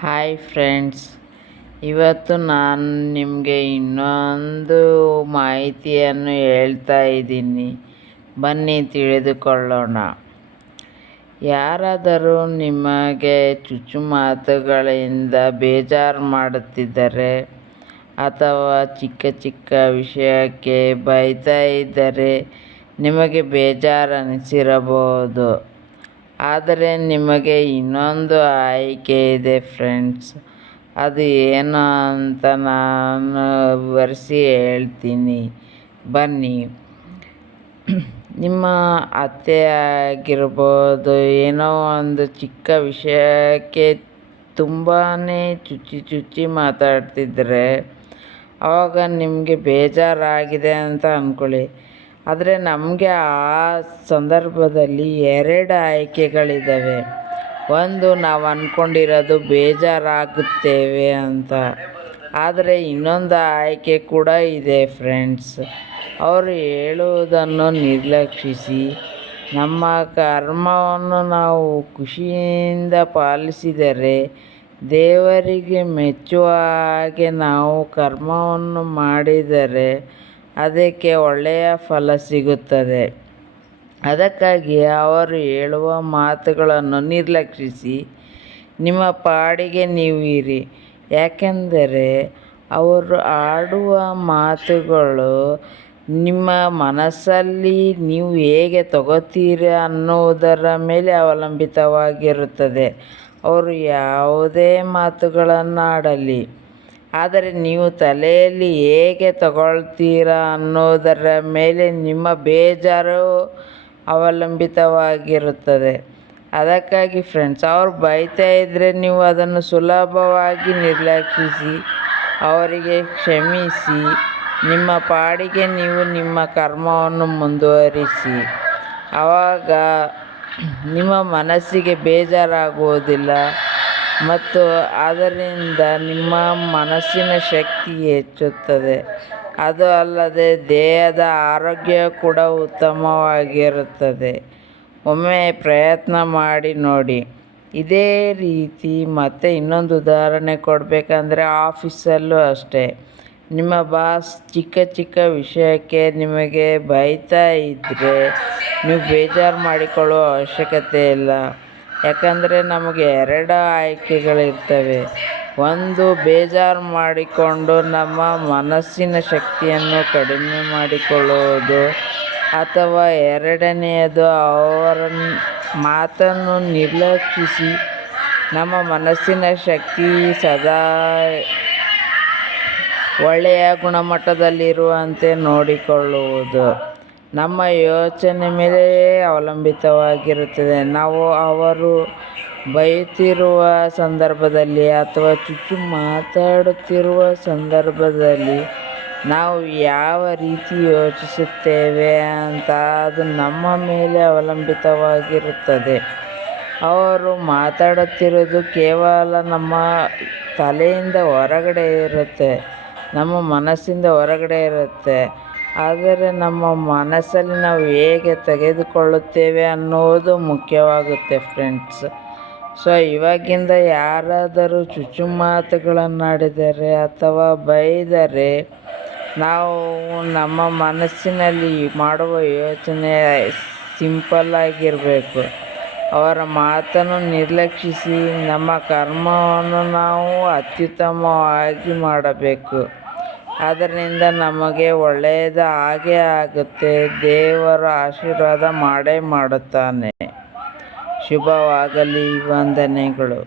Hi friends ಇವತ್ತು ನಾನು ನಿಮಗೆ ಇನ್ನೊಂದು ಮಾಹಿತಿಯನ್ನು ಹೇಳ್ತಾ ಇದ್ದೀನಿ. ಬನ್ನಿ, ತಿಳಿದುಕೊಳ್ಳೋಣ. ಯಾರಾದರೂ ನಿಮಗೆ ಚುಚ್ಚು ಮಾತುಗಳಿಂದ ಬೇಜಾರು ಮಾಡುತ್ತಿದ್ದರೆ ಅಥವಾ ಚಿಕ್ಕ ಚಿಕ್ಕ ವಿಷಯಕ್ಕೆ ಬೈತಾ ಇದ್ದರೆ ನಿಮಗೆ ಬೇಜಾರು ಅನಿಸಿರಬಹುದು. ಆದರೆ ನಿಮಗೆ ಇನ್ನೊಂದು ಆಯ್ಕೆ ಇದೆ ಫ್ರೆಂಡ್ಸ್. ಅದು ಏನು ಅಂತ ನಾನು ವಿವರಿಸಿ ಹೇಳ್ತೀನಿ. ಬನ್ನಿ. ನಿಮ್ಮ ಅತ್ತೆ ಆಗಿರ್ಬೋದು ಏನೋ ಒಂದು ಚಿಕ್ಕ ವಿಷಯಕ್ಕೆ ತುಂಬಾ ಚುಚ್ಚಿ ಚುಚ್ಚಿ ಮಾತಾಡ್ತಿದ್ರೆ ಆವಾಗ ನಿಮಗೆ ಬೇಜಾರಾಗಿದೆ ಅಂತ ಅಂದ್ಕೊಳ್ಳಿ ಆದರೆ ನಮಗೆ ಆ ಸಂದರ್ಭದಲ್ಲಿ ಎರಡು ಆಯ್ಕೆಗಳಿದ್ದಾವೆ ಒಂದು ನಾವು ಅಂದ್ಕೊಂಡಿರೋದು ಬೇಜಾರಾಗುತ್ತೇವೆ ಅಂತ. ಆದರೆ ಇನ್ನೊಂದು ಆಯ್ಕೆ ಕೂಡ ಇದೆ ಫ್ರೆಂಡ್ಸ್. ಅವರು ಹೇಳುವುದನ್ನು ನಿರ್ಲಕ್ಷಿಸಿ, ನಮ್ಮ ಕರ್ಮವನ್ನು ನಾವು ಖುಷಿಯಿಂದ ಪಾಲಿಸಿದರೆ ದೇವರಿಗೆ ಮೆಚ್ಚುವ ಹಾಗೆ ನಾವು ಕರ್ಮವನ್ನು ಮಾಡಿದರೆ ಅದಕ್ಕೆ ಒಳ್ಳೆಯ ಫಲ ಸಿಗುತ್ತದೆ. ಅದಕ್ಕಾಗಿ ಅವರು ಹೇಳುವ ಮಾತುಗಳನ್ನು ನಿರ್ಲಕ್ಷಿಸಿ, ನಿಮ್ಮ ಪಾಡಿಗೆ ನೀವು ಇರಿ. ಯಾಕೆಂದರೆ ಅವರು ಆಡುವ ಮಾತುಗಳು ನಿಮ್ಮ ಮನಸ್ಸಲ್ಲಿ ನೀವು ಹೇಗೆ ತಗೋತೀರಿ ಅನ್ನುವುದರ ಮೇಲೆ ಅವಲಂಬಿತವಾಗಿರುತ್ತದೆ. ಅವರು ಯಾವುದೇ ಮಾತುಗಳನ್ನಾಡಲಿ. ಆದರೆ ನೀವು ತಲೆಯಲ್ಲಿ ಹೇಗೆ ತಗೊಳ್ತೀರಾ ಅನ್ನೋದರ ಮೇಲೆ ನಿಮ್ಮ ಬೇಜಾರು ಅವಲಂಬಿತವಾಗಿರುತ್ತದೆ. ಅದಕ್ಕಾಗಿ ಫ್ರೆಂಡ್ಸ್ ಅವ್ರು ಬೈತಾ ಇದ್ದರೆ ನೀವು ಅದನ್ನು ಸುಲಭವಾಗಿ ನಿರ್ಲಕ್ಷಿಸಿ, ಅವರಿಗೆ ಕ್ಷಮಿಸಿ, ನಿಮ್ಮ ಪಾಡಿಗೆ ನೀವು ನಿಮ್ಮ ಕರ್ಮವನ್ನು ಮುಂದುವರಿಸಿ. ಆವಾಗ ನಿಮ್ಮ ಮನಸ್ಸಿಗೆ ಬೇಜಾರಾಗುವುದಿಲ್ಲ. ಮತ್ತು ಅದರಿಂದ ನಿಮ್ಮ ಮನಸ್ಸಿನ ಶಕ್ತಿ ಹೆಚ್ಚುತ್ತದೆ. ಅದು ಅಲ್ಲದೆ ದೇಹದ ಆರೋಗ್ಯ ಕೂಡ ಉತ್ತಮವಾಗಿರುತ್ತದೆ. ಒಮ್ಮೆ ಪ್ರಯತ್ನ ಮಾಡಿ ನೋಡಿ. ಇದೇ ರೀತಿ ಮತ್ತೆ ಇನ್ನೊಂದು ಉದಾಹರಣೆ ಕೊಡಬೇಕಂದ್ರೆ ಆಫೀಸಲ್ಲೂ ಅಷ್ಟೇ. ನಿಮ್ಮ ಬಾಸ್ ಚಿಕ್ಕ ಚಿಕ್ಕ ವಿಷಯಕ್ಕೆ ನಿಮಗೆ ಬೈತಾ ಇದ್ದರೆ ನೀವು ಬೇಜಾರು ಮಾಡಿಕೊಳ್ಳುವ ಅವಶ್ಯಕತೆ ಇಲ್ಲ. ಯಾಕಂದರೆ ನಮಗೆ ಎರಡು ಆಯ್ಕೆಗಳಿರ್ತವೆ. ಒಂದು ಬೇಜಾರು ಮಾಡಿಕೊಂಡು ನಮ್ಮ ಮನಸ್ಸಿನ ಶಕ್ತಿಯನ್ನು ಕಡಿಮೆ ಮಾಡಿಕೊಳ್ಳುವುದು ಅಥವಾ ಎರಡನೆಯದು ಅವರ ಮಾತನ್ನು ನಿರ್ಲಕ್ಷಿಸಿ ನಮ್ಮ ಮನಸ್ಸಿನ ಶಕ್ತಿ ಸದಾ ಒಳ್ಳೆಯ ಗುಣಮಟ್ಟದಲ್ಲಿರುವಂತೆ ನೋಡಿಕೊಳ್ಳುವುದು. ನಮ್ಮ ಯೋಚನೆ ಮೇಲೆಯೇ ಅವಲಂಬಿತವಾಗಿರುತ್ತದೆ. ನಾವು ಅವರು ಬೈಯುತ್ತಿರುವ ಸಂದರ್ಭದಲ್ಲಿ ಅಥವಾ ಚುಚ್ಚು ಮಾತಾಡುತ್ತಿರುವ ಸಂದರ್ಭದಲ್ಲಿ ನಾವು ಯಾವ ರೀತಿ ಯೋಚಿಸುತ್ತೇವೆ ಅಂತ ಅದು ನಮ್ಮ ಮೇಲೆ ಅವಲಂಬಿತವಾಗಿರುತ್ತದೆ. ಅವರು ಮಾತಾಡುತ್ತಿರುವುದು ಕೇವಲ ನಮ್ಮ ತಲೆಯಿಂದ ಹೊರಗಡೆ ಇರುತ್ತೆ, ನಮ್ಮ ಮನಸ್ಸಿಂದ ಹೊರಗಡೆ ಇರುತ್ತೆ. ಆದರೆ ನಮ್ಮ ಮನಸ್ಸಲ್ಲಿ ನಾವು ಹೇಗೆ ತೆಗೆದುಕೊಳ್ಳುತ್ತೇವೆ ಅನ್ನೋದು ಮುಖ್ಯವಾಗುತ್ತೆ ಫ್ರೆಂಡ್ಸ್ ಸೊ ಇವಾಗಿಂದ ಯಾರಾದರೂ ಚುಚ್ಚು ಮಾತುಗಳನ್ನಾಡಿದರೆ ಅಥವಾ ಬೈದರೆ, ನಾವು ನಮ್ಮ ಮನಸ್ಸಿನಲ್ಲಿ ಮಾಡುವ ಯೋಚನೆ ಸಿಂಪಲ್ ಆಗಿರಬೇಕು. ಅವರ ಮಾತನ್ನು ನಿರ್ಲಕ್ಷಿಸಿ, ನಮ್ಮ ಕರ್ಮವನ್ನು ನಾವು ಅತ್ಯುತ್ತಮವಾಗಿ ಮಾಡಬೇಕು. ಅದರಿಂದ ನಮಗೆ ಒಳ್ಳೆಯದು ಆಗೇ ಆಗುತ್ತೆ. ದೇವರು ಆಶೀರ್ವಾದ ಮಾಡೇ ಮಾಡುತ್ತಾನೆ. ಶುಭವಾಗಲಿ ವಂದನೆಗಳು.